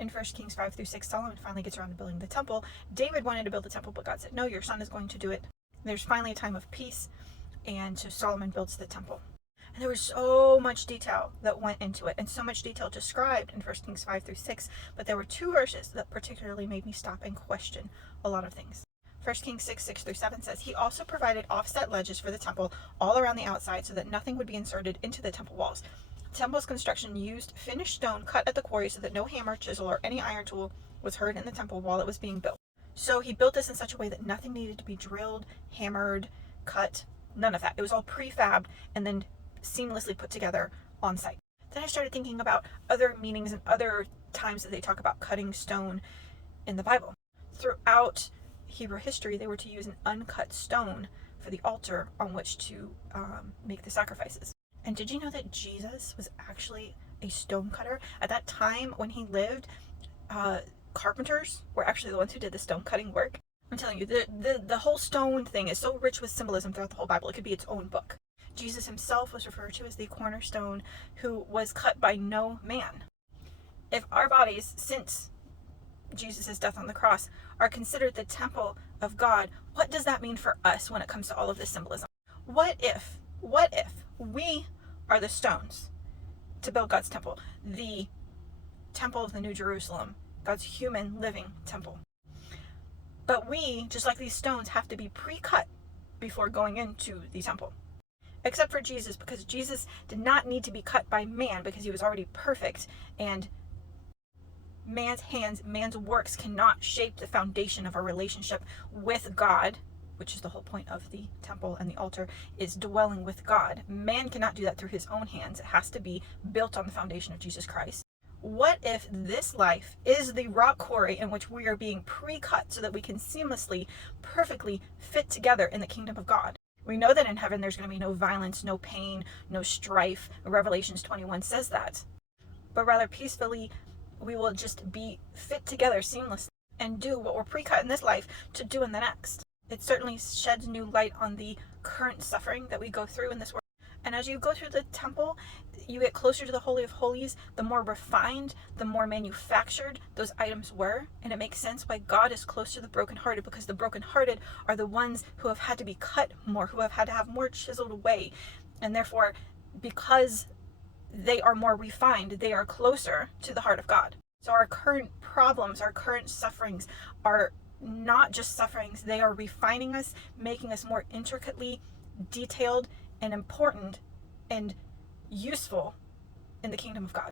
In 1 Kings 5 through 6, Solomon finally gets around to building the temple. David wanted to build the temple, but God said, no, your son is going to do it. There's finally a time of peace, and so Solomon builds the temple. And there was so much detail that went into it, and so much detail described in 1 Kings 5 through 6, but there were two verses that particularly made me stop and question a lot of things. 1 Kings 6, 6 through 7 says, he also provided offset ledges for the temple all around the outside so that nothing would be inserted into the temple walls. The temple's construction used finished stone cut at the quarry so that no hammer, chisel, or any iron tool was heard in the temple while it was being built. So he built this in such a way that nothing needed to be drilled, hammered, cut, none of that. It was all prefabbed and then seamlessly put together on site. Then I started thinking about other meanings and other times that they talk about cutting stone in the Bible. Throughout Hebrew history, they were to use an uncut stone for the altar on which to make the sacrifices. And did you know that Jesus was actually a stone cutter? At that time when he lived, carpenters were actually the ones who did the stone cutting work. I'm telling you, the whole stone thing is so rich with symbolism throughout the whole Bible. It could be its own book. Jesus himself was referred to as the cornerstone who was cut by no man. If our bodies, since Jesus' death on the cross, are considered the temple of God, what does that mean for us when it comes to all of this symbolism? What if we are the stones to build God's temple, the temple of the New Jerusalem, God's human living temple? But we, just like these stones, have to be pre-cut before going into the temple. Except for Jesus, because Jesus did not need to be cut by man because he was already perfect, and man's hands, man's works cannot shape the foundation of our relationship with God, which is the whole point of the temple and the altar, is dwelling with God. Man cannot do that through his own hands. It has to be built on the foundation of Jesus Christ. What if this life is the rock quarry in which we are being pre-cut so that we can seamlessly, perfectly fit together in the kingdom of God? We know that in heaven there's going to be no violence, no pain, no strife. Revelations 21 says that. But rather peacefully, we will just be fit together seamlessly and do what we're pre-cut in this life to do in the next. It certainly sheds new light on the current suffering that we go through in this world. And as you go through the temple, you get closer to the Holy of Holies, the more refined, the more manufactured those items were. And it makes sense why God is close to the brokenhearted, because the brokenhearted are the ones who have had to be cut more, who have had to have more chiseled away. And therefore, because they are more refined, they are closer to the heart of God. So our current problems, our current sufferings are not just sufferings. They are refining us, making us more intricately detailed and important and useful in the kingdom of God.